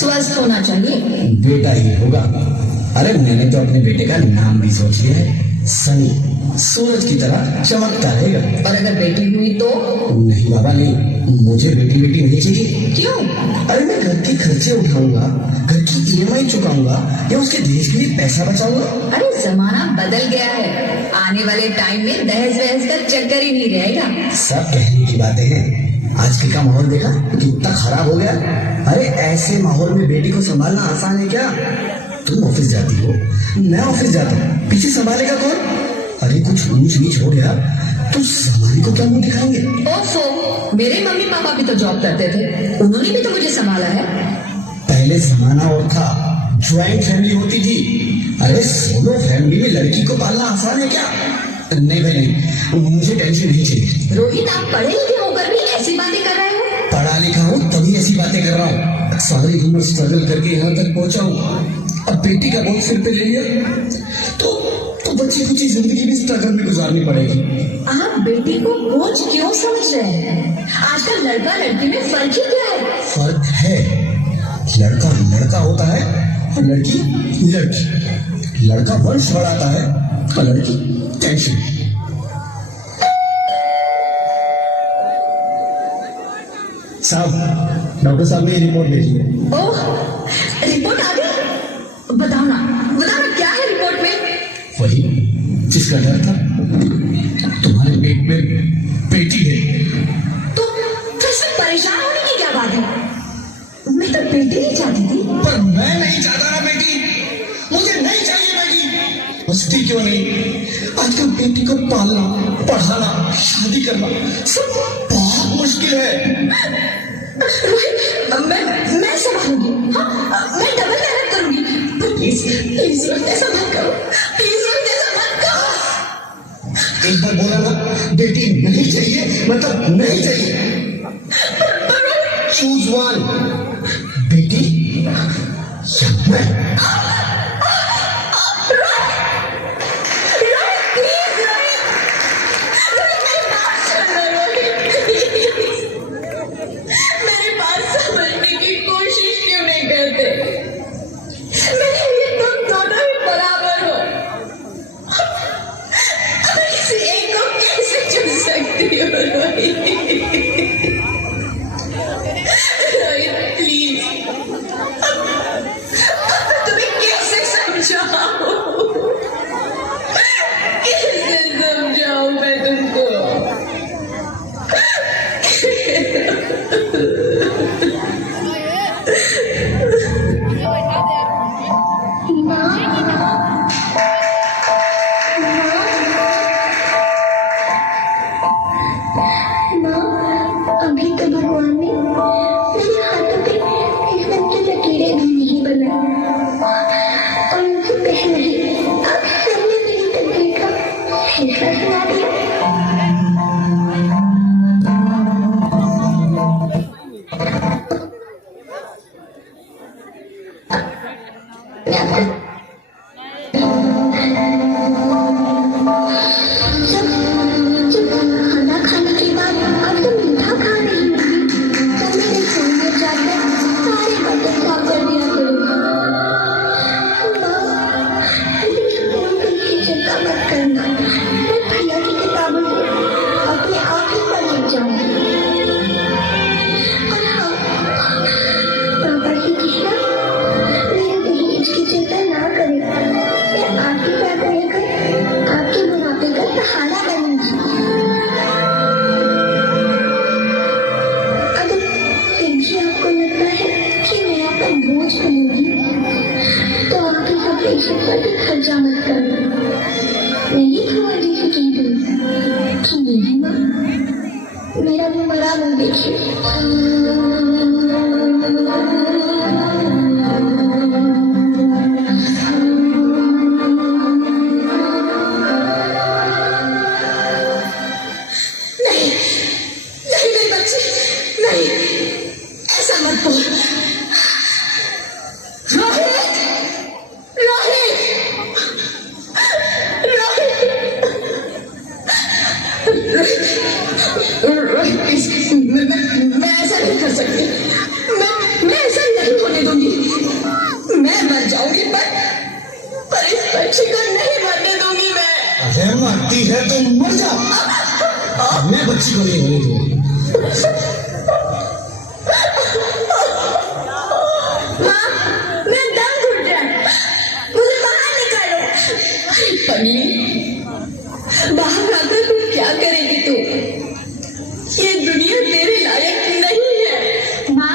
स्वस्थ होना चाहिए। बेटा ही होगा। अरे मैंने तो अपने बेटे का नाम भी सोच लिया है, सनी, सूरज की तरह चमकता रहेगा। और अगर बेटी हुई तो? नहीं बाबा नहीं, मुझे बेटी बेटी नहीं चाहिए। क्यों? अरे मैं घर के खर्चे उठाऊंगा, घर की ईएमआई चुकाऊंगा या उसके दहेज के लिए पैसा बचाऊंगा। अरे जमाना बदल गया है, आने वाले टाइम में दहेज वहेज का चक्कर ही नहीं रहेगा। सब कहने की बातें हैं, आजकल का माहौल देखा कितना खराब हो गया। अरे ऐसे माहौल में बेटी को संभालना आसान है क्या? तुम ऑफिस जाती हो, मैं ऑफिस जाता हूँ, पीछे संभालेगा कौन? अरे कुछ ऊंच नीच हो गया तो संभाली को क्या मुंह दिखाएंगे? ओफो, मेरे मम्मी पापा भी तो जॉब करते थे, उन्होंने भी तो मुझे संभाला है। पहले जमाना और था, ज्वाइंट फैमिली होती थी। अरे सोलो फैमिली में लड़की को पालना आसान है क्या? नहीं भाई नहीं, मुझे टेंशन नहीं चाहिए। रोहित, आप पढ़े लिखे होकर भी ऐसी बातें कर रहे हो? पढ़ा लिखा हूँ तभी ऐसी बातें कर रहा हूँ, सारी उम्र स्ट्रगल करके यहाँ तक पहुंचा हूँ। अब बेटी का बोझ सिर पे ले लिया तो बच्ची कुछ जिंदगी भी स्ट्रगल में गुजारनी पड़ेगी। आप बेटी को बोझ क्यों समझ रहे हैं? आजकल लड़का लड़की में फर्क ही क्या है? फर्क है, लड़का लड़का होता है और लड़की लड़की। लड़का वंश बढ़ाता है और लड़की टेंशन। साहब, डॉक्टर साहब ने रिपोर्ट भेजी है। ओह, रिपोर्ट आ गई? बताओ ना क्या है रिपोर्ट में? वही जिसका डर था, तुम्हारे पेट में बेटी है। तो इसमें परेशान होने की क्या बात है? मैं तो बेटी नहीं चाहती थी। पर मैं नहीं चाहता ना बेटी, मुझे नहीं चाहिए बेटी। हंसती क्यों नहीं? आजकल बेटी को पालना, पढ़ाना, शादी करना सब बहुत मुश्किल है। मैं संभालूंगी, हाँ, मैं डबल मेहनत करूंगी। पर प्लीज प्लीज ऐसा मत करो, प्लीज ऐसा मत करो। एक बार बोला ना, बेटी नहीं चाहिए मतलब नहीं चाहिए। चूज वन, बेटी या मैं। खर्चा मत करना। नहीं था जैसे कह दूँ कि मेरी माँ मेरा भी मरा मुँह देखिए। मैं ऐसा नहीं कर सकती, मैं ऐसा नहीं होने दूंगी। बच्ची को नहीं मरने दूंगी मैं। अरे मरती है तो मर जा, मैं बच्ची को नहीं होने दूंगी। माँ, मैं दम घुट रहा है, मुझे बाहर निकालो। अरे पगली, बाहर आकर तुम क्या करेगी तू? ये दुनिया तेरे लायक नहीं है। माँ,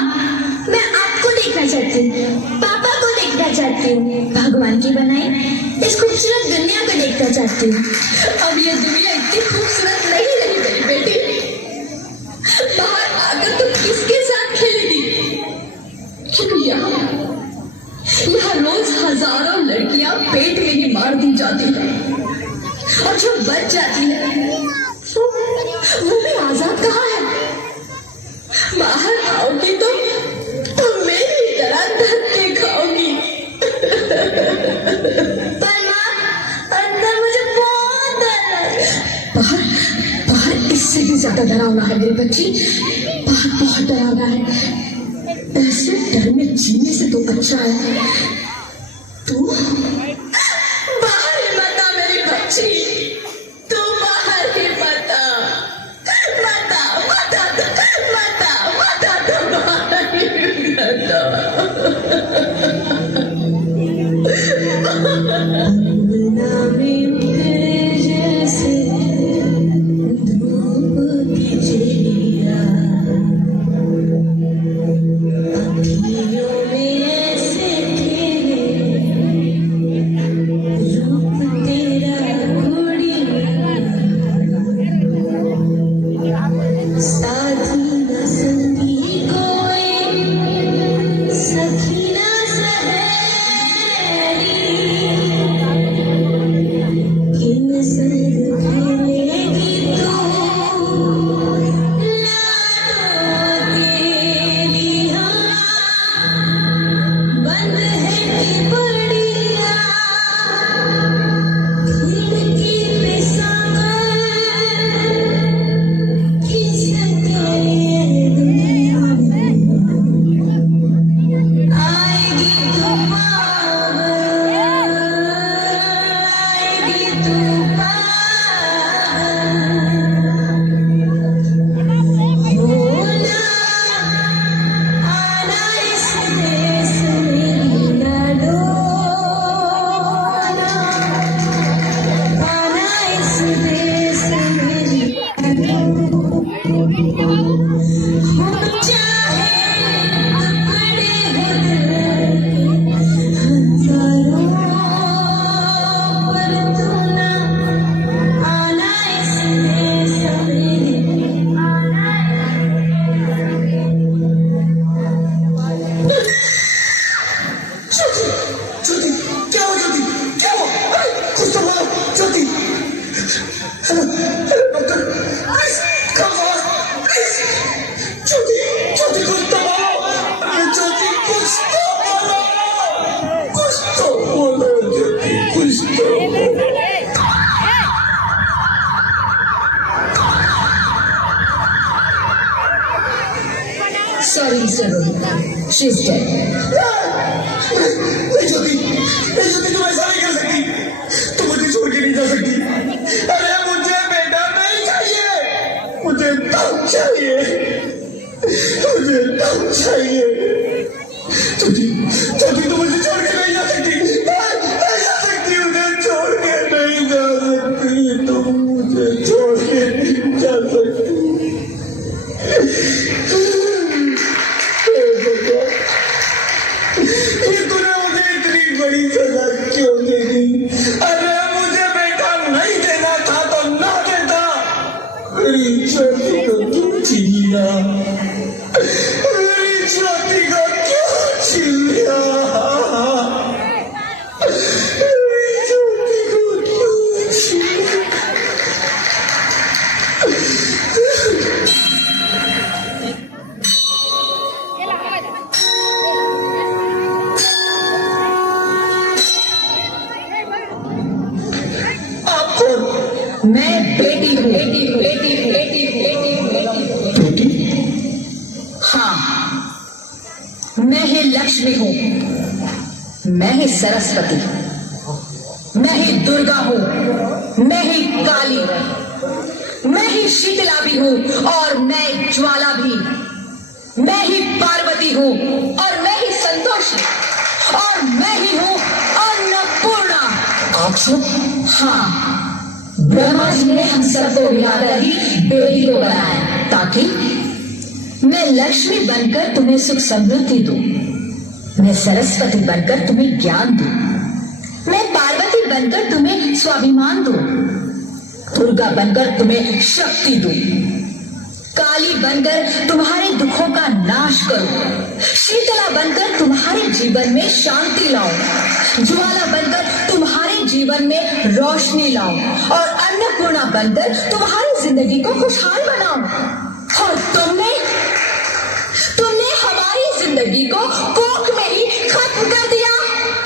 मैं आपको देखना चाहती हूँ, पापा को देखना चाहती हूँ, भगवान की बनाई इस खूबसूरत दुनिया को देखना चाहती हूँ। अब ये दुनिया इतनी खूबसूरत नहीं रही मेरी बेटी। बाहर आकर तुम किसके साथ खेलेगी? क्योंकि यहाँ रोज हजारों लड़कियां पेट में ही मार दी जाती हैं, और जो बच जाती है वो भी आजाद कहाँ है? बाहर आओगी तो मेरी तरह धक्के खाओगी। पर माँ, अंदर मुझे बहुत डर है। बाहर बाहर इससे भी ज्यादा डरावना है मेरी बच्ची, बाहर बहुत डरावना है। ऐसे डर में जीने से तो अच्छा है तू बाहर ही मत आ मेरी बच्ची, तू बाहर ही मत आ, मत आ, मत आ, मत आ, मत आ, तू बाहर ही मत Sorry, Mr. Rohit. She's dead. नहीं ज्योति तुम ऐसा नहीं कर सकती, तुम मुझे छोड़ के नहीं जा सकती। अरे मुझे बेटा नहीं चाहिए, मुझे दम चाहिए, मुझे दम चाहिए। ज्योति तुम मुझे छोड़ के नहीं जा सकती, नहीं जा सकती, मुझे छोड़ के नहीं जा सकती, तुम मुझे छोड़ के नहीं जा सकती। बड़ी सजा क्यों दे दी? अरे मुझे बेटा नहीं देना था तो ना देता, मेरी ज्योति को क्यों छीन लिया, मेरी ज्योति को क्यों छीन लिया, मेरी ज्योति को क्यों छीन लिया? मैं बेटी हूँ, बेटी। हाँ, मैं ही लक्ष्मी हूँ, मैं ही सरस्वती, मैं ही दुर्गा हूँ, मैं ही काली, मैं ही शीतला भी हूँ और मैं ज्वाला भी, मैं ही पार्वती हूँ और मैं ही संतोषी, और मैं ही हूँ अन्नपूर्णा। अच्छा, हाँ, ब्रह्मा जी ने हम सबको मिलाकर ही बेटी को बनाया ताकि मैं लक्ष्मी बनकर तुम्हें सुख समृद्धि दूं, मैं सरस्वती बनकर तुम्हें ज्ञान दूं, मैं पार्वती बनकर तुम्हें स्वाभिमान दूं, दुर्गा बनकर तुम्हें शक्ति दूं, काली बनकर तुम्हारे दुखों का नाश करूं, शीतला बनकर तुम्हारे जीवन में शांति लाऊं, ज्वाला बनकर तुम्हारे जीवन में रोशनी लाऊं, और अन्नपूर्णा बनकर तुम्हारी जिंदगी को खुशहाल बनाऊं। और तुमने हमारी जिंदगी को कोख में ही खत्म कर दिया।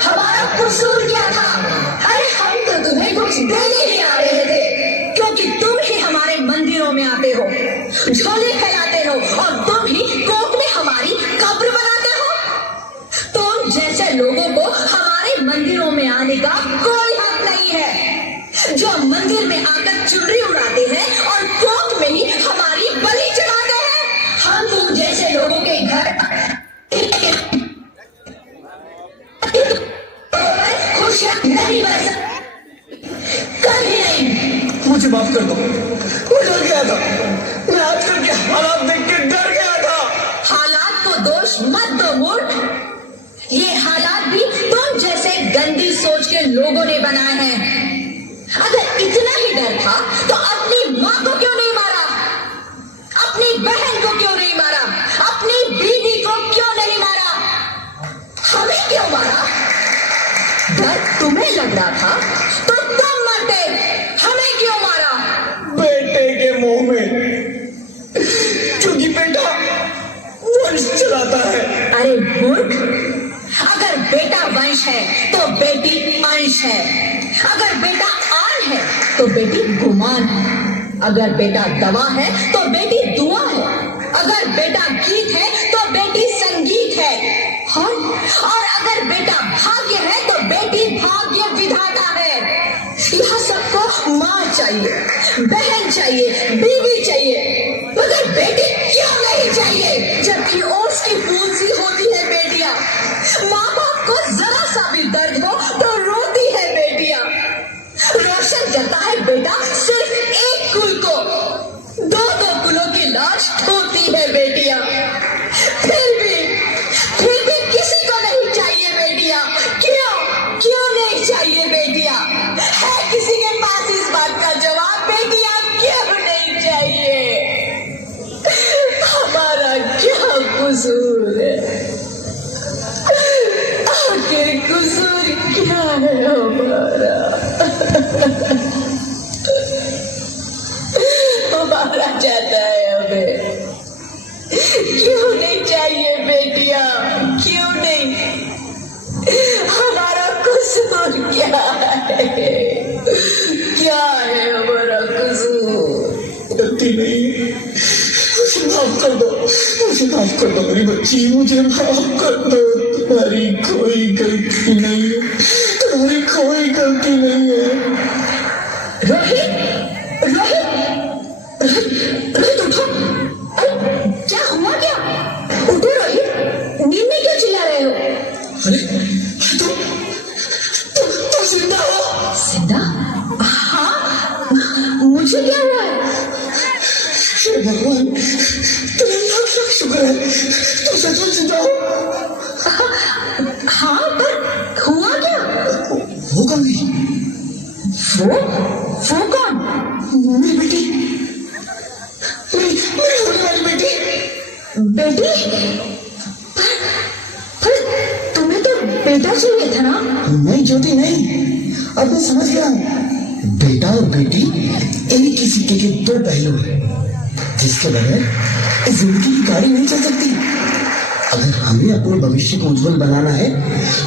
हमारा कसूर क्या था? अरे हम तो तुम्हें कुछ देने ही आ रहे थे, क्योंकि तुम ही हमारे मंदिरों में आते हो, झोले फैलाते हो, और तुम ही कोख में हमारी कब्र बनाते हो। तुम जैसे लोगों को हमारे मंदिरों में आने का कोई हक नहीं है, जो मंदिर में आकर चुनरी उड़ाते हैं और कोख में ही हमारी बलि चढ़ाते हैं। हम तुम जैसे लोगों के घर खुशियां नहीं बरस कभी नहीं। मुझे माफ कर दो, मैं डर गया था, मैं आजकल के हालात देख के डर गया था। हालात को दोष मत दो मूर्ख, ये हालात भी तुम जैसे गंदी सोच के लोगों ने बनाए हैं। अगर इतना ही डर था तो अपनी माँ को क्यों नहीं मारा, अपनी बहन को क्यों नहीं मारा, अपनी बीवी को क्यों नहीं मारा, हमें क्यों मारा? डर तुम्हें लग रहा था तो तुम मरते, हमें क्यों मारा? बेटे के मुंह में, क्योंकि बेटा वंश चलाता है। अरे मूर्ख, अगर बेटा वंश है तो बेटी अंश है, अगर बेटा आन है तो बेटी गुमान है, अगर बेटा दवा है तो बेटी दुआ है, अगर बेटा गीत है तो बेटी संगीत है, और अगर बेटा भाग्य है तो बेटी भाग्य विधाता है। यह सबको माँ चाहिए, बहन चाहिए, बीवी चाहिए, मगर बेटी क्यों नहीं चाहिए? जबकि ओस की फूल सी होती है बेटियां, माँ बाप को जरा सा भी दर्द हो तो रोती है बेटियां, रोशन करता है बेटा सिर्फ एक कुल को, दो दो कुलों की लाश ढोती है बेटियां। फिर भी किसी को नहीं चाहिए बेटियां। क्यों नहीं चाहिए बेटियां? है किसी के पास इस बात का जवाब? बेटियां क्यों नहीं चाहिए? हमारा क्या कसूर है? आखिर कसूर क्या है हमारा? हमारा जाता है हमें, क्यों नहीं चाहिए बेटियां? क्यों नहीं? हमारा कसूर क्या है? क्या है हमारा कसूर? गलती नहीं, मुझे माफ कर दो, मुझे माफ कर दो मेरी बच्ची, मुझे माफ कर दो। तुम्हारी कोई गलती नहीं है, तुम्हारी कोई गलती नहीं है। रोहित, उठो। अरे क्या हुआ? क्या उठो रोहित, नींद में क्यों चिल्ला रहे हो? अरे तुम जिंदा हो? जिंदा? हाँ, मुझे क्या हुआ है? हे भगवान, तुम्हें लाख शुक्र है, तुम सचमुच जिंदा हो। हाँ, पर हुआ क्या? वो कौन है? वो कौन? मेरी बेटी, मेरी होने वाली बेटी। पर तुम्हें तो बेटा चाहिए था ना? नहीं ज्योति नहीं, अब मैं समझ गया। बेटा और बेटी एक ही सिक्के के दो पहलू हैं, जिसके बगैर जिंदगी की गाड़ी नहीं चल सकती। अगर हमें अपने भविष्य को उज्जवल बनाना है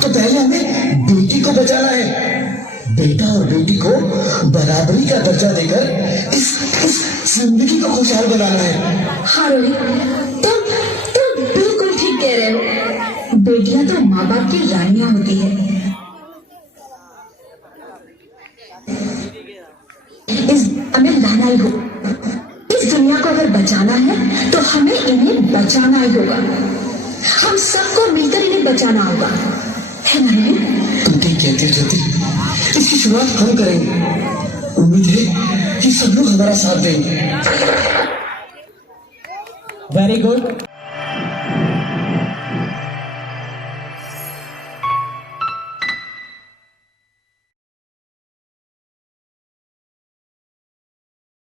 तो पहले हमें बेटी को बचाना है। बेटा और बेटी को बराबरी का दर्जा देकर इस जिंदगी को खुशहाल बनाना है। हाँ रोहित, तुम बिल्कुल ठीक कह रहे हो। बेटियां तो माँ बाप की रानियां होती है। इस हमें लाना ही होगा। इस दुनिया को अगर बचाना है तो हमें इन्हें बचाना ही होगा। हम सबको मिलकर इन्हें बचाना होगा, है ना रे? तुम ठीक कहती हो ज्योति, इसकी शुरुआत हम करेंगे। उम्मीद है कि सब लोग हमारा साथ देंगे। Very good.